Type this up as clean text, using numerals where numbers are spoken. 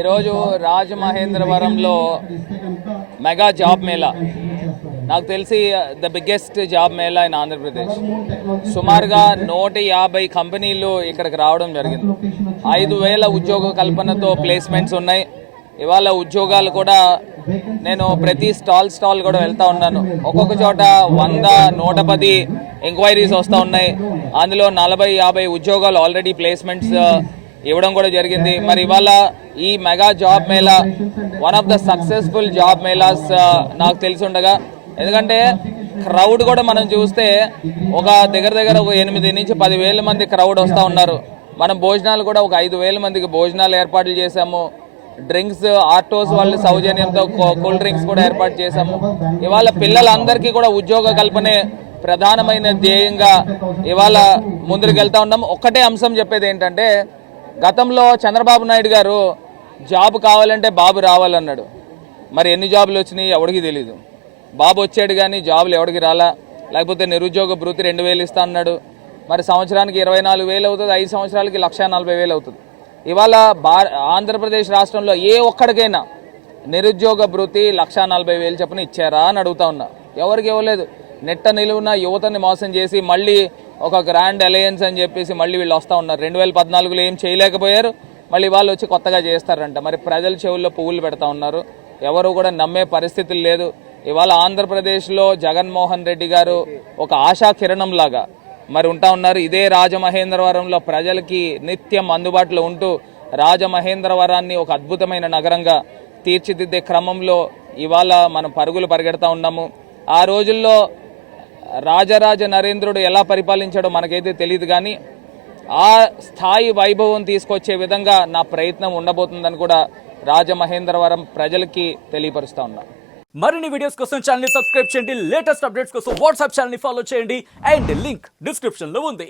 ఈరోజు రాజమహేంద్రవరంలో mega job Mela, నాకు తెలిసి the biggest job Mela in Andhra Pradesh. సుమారుగా 150 కంపెనీలు ఇక్కడికి రావడం జరిగింది. 5,000 ఉద్యోగ కల్పనతో ప్లేస్మెంట్స్ ఉన్నాయి. ఇవాళ ఉద్యోగాలు కూడా నేను ప్రతి స్టాల్ కూడా వెళ్తా ఉన్నాను. ఒక్కొక్క చోట 100, 110 ఎంక్వైరీస్ వస్తూ ఉన్నాయి. అందులో 40-50 ఉద్యోగాలు ఆల్రెడీ ప్లేస్మెంట్స్ ఇవ్వడం కూడా జరిగింది. మరి ఇవాళ ఈ mega job Mela one of the successful job melas నాకు తెలిసి ఉండగా, ఎందుకంటే క్రౌడ్ కూడా మనం చూస్తే ఒక దగ్గర ఒక 8 నుంచి 10,000 మంది క్రౌడ్ వస్తూ ఉన్నారు. మనం భోజనాలు కూడా ఒక 5,000 మందికి భోజనాలు ఏర్పాట్లు చేశాము. డ్రింక్స్ ఆర్టోస్ వాళ్ళ సౌజన్యంతో కూల్ డ్రింక్స్ కూడా ఏర్పాటు చేశాము. ఇవాళ పిల్లలందరికీ కూడా ఉద్యోగ కల్పనే ప్రధానమైన ధ్యేయంగా ఇవాళ ముందుకు వెళ్తా ఉన్నాము. ఒక్కటే అంశం చెప్పేది ఏంటంటే, గతంలో చంద్రబాబు నాయుడు గారు జాబ్ కావాలంటే బాబు రావాలన్నాడు. మరి ఎన్ని జాబులు వచ్చినాయి ఎవరికి తెలీదు. బాబు వచ్చాడు కానీ జాబులు ఎవరికి రాలా. లేకపోతే నిరుద్యోగ భృతి 2,000 ఇస్తా అన్నాడు. మరి సంవత్సరానికి 24,000 అవుతుంది, 5 సంవత్సరాలకి 1,40,000 అవుతుంది. ఇవాళ ఆంధ్రప్రదేశ్ రాష్ట్రంలో ఏ ఒక్కడికైనా నిరుద్యోగ భృతి 1,40,000 చొప్పున ఇచ్చారా అని అడుగుతా ఉన్నా. ఎవరికి ఇవ్వలేదు. నెట్ట నిలువున యువతని మోసం చేసి మళ్ళీ ఒక గ్రాండ్ అలయన్స్ అని చెప్పేసి మళ్ళీ వీళ్ళు వస్తూ ఉన్నారు. 2014లో ఏం చేయలేకపోయారు, మళ్ళీ వాళ్ళు వచ్చి కొత్తగా చేస్తారంట. మరి ప్రజల చెవుల్లో పువ్వులు పెడతా ఉన్నారు. ఎవరు కూడా నమ్మే పరిస్థితులు లేదు. ఇవాళ ఆంధ్రప్రదేశ్లో జగన్మోహన్ రెడ్డి గారు ఒక ఆశా కిరణం లాగా మరి ఉంటా ఉన్నారు. ఇదే రాజమహేంద్రవరంలో ప్రజలకి నిత్యం అందుబాటులో ఉంటూ రాజమహేంద్రవరాన్ని ఒక అద్భుతమైన నగరంగా తీర్చిదిద్దే క్రమంలో ఇవాళ మనం పరుగులు పరిగెడతా ఉన్నాము. ఆ రోజుల్లో రాజరాజ నరేంద్రుడు ఎలా పరిపాలించాడో మనకైతే తెలియదు, కానీ ఆ స్థాయి వైభవం తీసుకొచ్చే విధంగా నా ప్రయత్నం ఉండబోతుందని కూడా రాజమహేంద్రవరం ప్రజలకి తెలియపరుస్తా ఉన్నా. మరిన్ని వీడియోస్ కోసం ఛానల్ ని సబ్స్క్రైబ్ చేయండి. లేటెస్ట్ అప్డేట్స్ కోసం వాట్సాప్ ఛానల్ ని ఫాలో చేయండి. అండ్ లింక్ డిస్క్రిప్షన్ లో ఉంది.